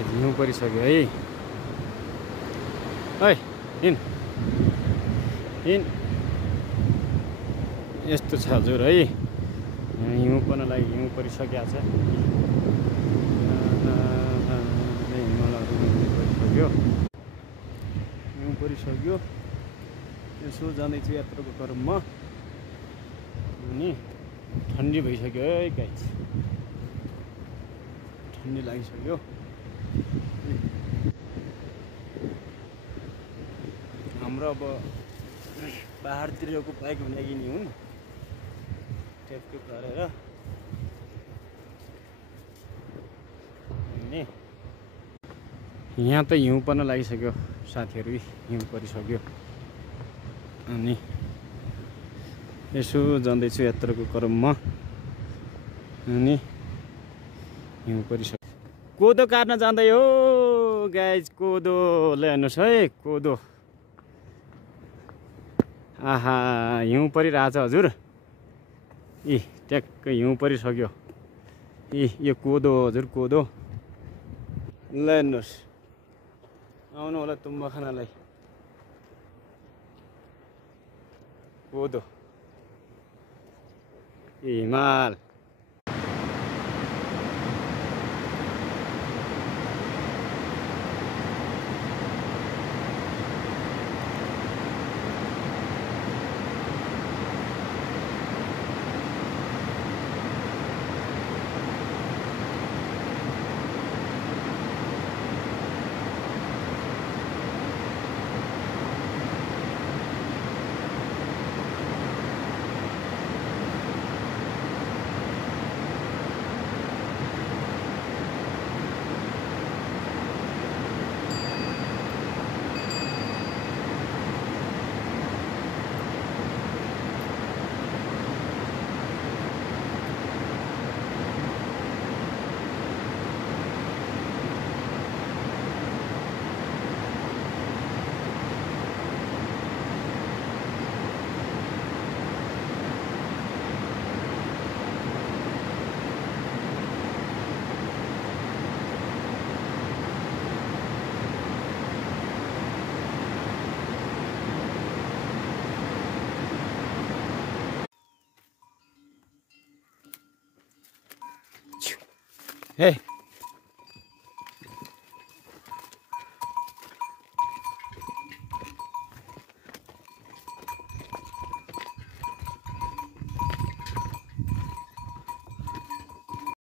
हिउँ परिसक्यो है। है हिँड हिँड। यस्तो छ हजुर है, हिउँ पर्नलाई हिउँ परिसकेको छ। हिमालहरू हिउँ परिसक्यो, हिउँ परिसक्यो। यसो जाँदैछु यात्राको क्रममा अनि ठन्डी भइसक्यो है गाइस, ठन्डी लागिसक्यो। हाम्रो अब पहाडतिरको बाइक भनेको नि हुन् टेपके गरेर अनि यहाँ त हिउँ पर्न लागिसक्यो साथीहरू, हिउँ परिसक्यो। अनि यसो जाँदैछु यात्राको क्रममा अनि हिउँ परिसक्यो। कोदो काट्न जाँदै हो गाइज, कोदो ल्याउनुहोस् है कोदो। आहा हिउँ परिरहेछ हजुर, इ ट्याक्कै हिउँ परिसक्यो। यो कोदो हजुर, कोदो ल्याउनुहोस्। आउनु होला तुम्बा खानालाई। कोदो हिमाल। Hey